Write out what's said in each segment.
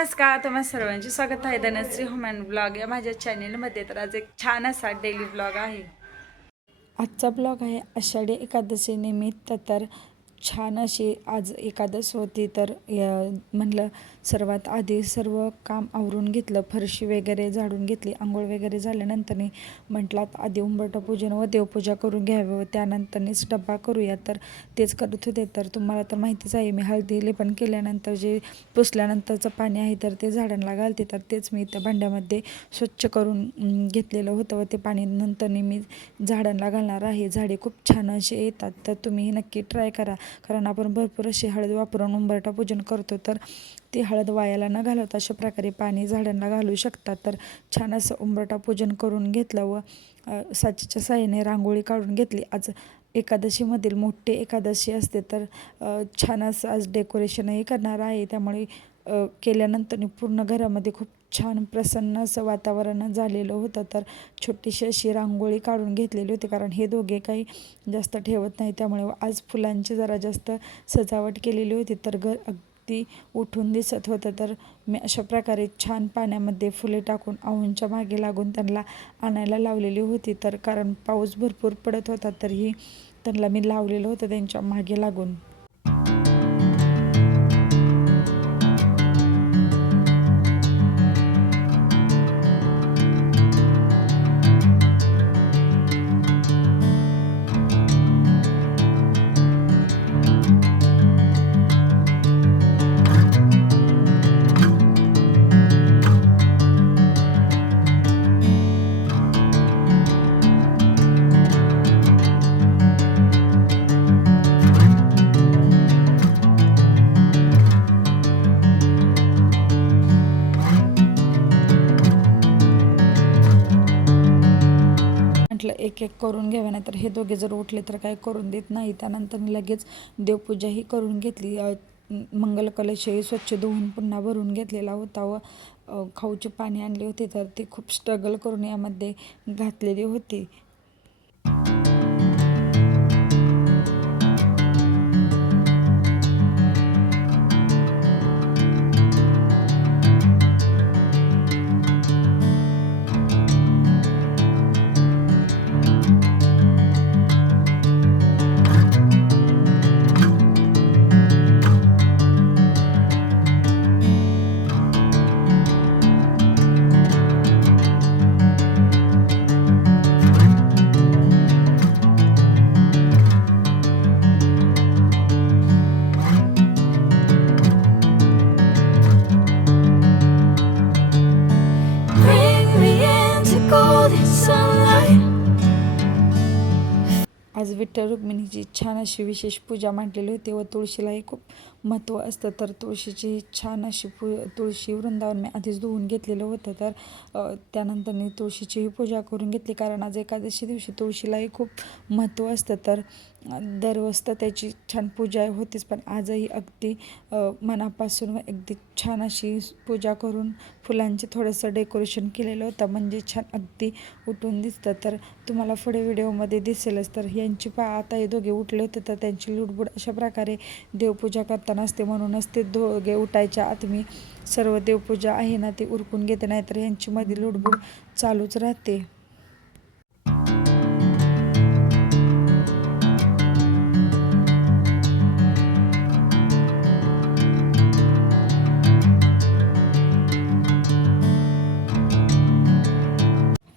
नमस्कार, तुम्हा सर्वांचे स्वागत आहे धनश्री होमॅन ब्लॉग या माझ्या चॅनेलमध्ये. तर आज एक छान असा डेली ब्लॉग आहे. आजचा ब्लॉग आहे आषाढी एकादशी निमित्त. तर छान अशी आज एकादश होती. तर म्हणलं सर्वात आधी सर्व काम आवरून घेतलं, फरशी वगैरे झाडून घेतली. आंघोळ वगैरे झाल्यानंतर म्हटलं आधी उंबरठा पूजन व देवपूजा करून घ्यावी व त्यानंतरच डब्बा करूया. तर तेच करत होते. तर तुम्हाला तर माहितीच आहे, मी हळदी लेपन केल्यानंतर जे पुसल्यानंतरचं पाणी आहे तर ते झाडांना घालते. तर तेच मी त्या भांड्यामध्ये स्वच्छ करून घेतलेलं होतं व ते पाणी नंतर मी झाडांना घालणार आहे. झाडे खूप छान असे येतात. तर तुम्ही नक्की ट्राय करा, कारण आपण भरपूर अशी हळद वापरून उंबरठा पूजन करतो. तर ती हळद वायाला न घालवता अशा प्रकारे पाणी झाडांना घालू शकतात. तर छान असं उंबरठा पूजन करून घेतलं व साचीच्या साहाय्याने रांगोळी काढून घेतली. आज एकादशीमधील मोठी एकादशी असते. तर छान असं आज डेकोरेशनही करणार आहे. त्यामुळे केल्यानंतर पूर्ण घरामध्ये खूप छान प्रसन्न असं वातावरण झालेलं होतं. तर छोटीशी अशी रांगोळी काढून घेतलेली होती, कारण हे दोघे काही जास्त ठेवत नाही. त्यामुळे आज फुलांची जरा जास्त सजावट केलेली होती. तर घर अगदी उठून दिसत होतं. तर मी अशा प्रकारे छान पाण्यामध्ये फुले टाकून आऊंच्या मागे लागून त्यांना आणायला लावलेली होती. तर कारण पाऊस भरपूर पडत होता, तरीही त्यांना मी लावलेलं होतं त्यांच्या मागे लागून. म्हटलं एक एक करून घ्यावे, नाही तर हे दोघे जर उठले तर काय करून देत नाही. त्यानंतर मी लगेच देवपूजाही करून घेतली. मंगल कलशही स्वच्छ धुवून पुन्हा भरून घेतलेला होता व खाऊचे पाणी आणले होते. तर ते खूप स्ट्रगल करून यामध्ये घातलेली होती. आज विठ्ठल रुक्मिणीची छान अशी विशेष पूजा मांडलेली होती व तुळशीलाही खूप महत्त्व असतं. तर तुळशीची छान अशी तुळशी वृंदावन मी आधीच धुवून घेतलेलं होतं. तर त्यानंतर मी तुळशीचीही पूजा करून घेतली, कारण आज एकादशी दिवशी तुळशीलाही खूप महत्त्व असतं. तर दरवर्षी त्याची छान पूजा होतीच, पण आजही अगदी मनापासून अगदी छान अशी पूजा करून फुलांचे थोडंसं डेकोरेशन केलेलं होतं, म्हणजे छान अगदी उठून दिसतं. तर तुम्हाला पुढे व्हिडिओमध्ये दिसेलच. तर यांची आता हे दोघे उठले होते, तर त्यांची लुडबुड अशा प्रकारे देवपूजा करताना असते. म्हणूनच ते दोघे उठायच्या आत मी सर्व देवपूजा आहे ना ती उरकून घेते, नाहीतर यांची मध्ये लुडबुड चालूच राहते.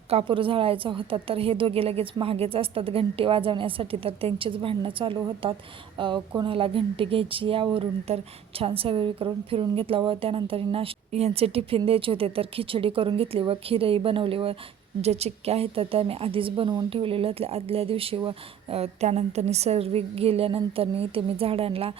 कापूर जाळायचा होता, तर हे दोघे लगेच मागेच असतात घंटी वाजवण्यासाठी. तर त्यांचीच भांडणं चालू होतात, कोणाला घंटी घ्यायची यावरून. तर छान सर्व करून फिरून घेतला व त्यानंतर यांचे टिफिन द्यायचे होते. तर खिचडी करून घेतली व खीरही बनवली व ज्या चिक्क्या आहेत तर त्या मी आधीच बनवून ठेवलेल्या होत्या आदल्या दिवशी. व त्यानंतर सर्व गेल्यानंतर ते मी झाडांना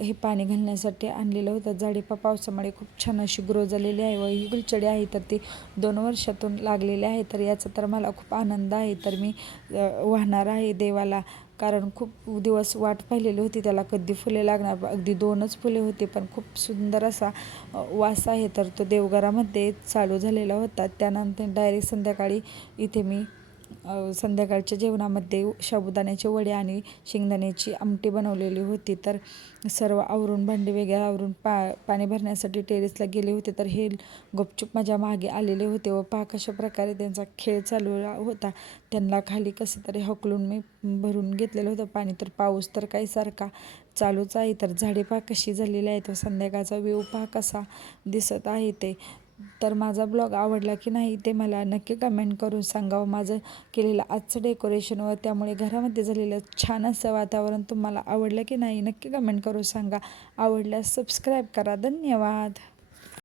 हे पाणी घालण्यासाठी आणलेलं होतं. झाडे पावसामुळे खूप छान अशी ग्रो झालेली आहे व ही गुलछडी आहे तर ती 2 वर्षातून लागलेली आहे. तर याचा तर मला खूप आनंद आहे. तर मी वाहणार आहे देवाला, कारण खूप दिवस वाट पाहिलेली होती त्याला कधी फुले लागणार. अगदी 2च फुले होती, पण खूप सुंदर असा वास आहे. तर तो देवघरामध्ये चालू झालेला होता. त्यानंतर डायरेक्ट संध्याकाळी इथे मी संध्याकाळच्या जेवणामध्ये साबुदाण्याचे वडे आणि शेंगदाण्याची आमटी बनवलेली होती. तर सर्व आवरून भांडी वगैरे आवरून पाणी भरण्यासाठी टेरेसला गेले होते. तर हे गुपचूप माझ्या मागे आलेले होते व पहा कशा प्रकारे त्यांचा खेळ चालू होता. त्यांना खाली कसे तरी हकलून मी भरून घेतलेलं होतं पाणी. तर पाऊस तर काही सारखा चालूच आहे. तर झाडे पहा कशी झालेली आहेत व संध्याकाळचा व्ह्यू पहा कसा दिसत आहे ते. तर माझा ब्लॉग आवडला की नाही ते मला नक्की कमेंट करून सांगावं. माझं केलेलं आजचं डेकोरेशन व त्यामुळे घरामध्ये झालेलं छान असं वातावरण तुम्हाला आवडलं की नाही नक्की कमेंट करून सांगा. आवडल्यास सबस्क्राईब करा. धन्यवाद.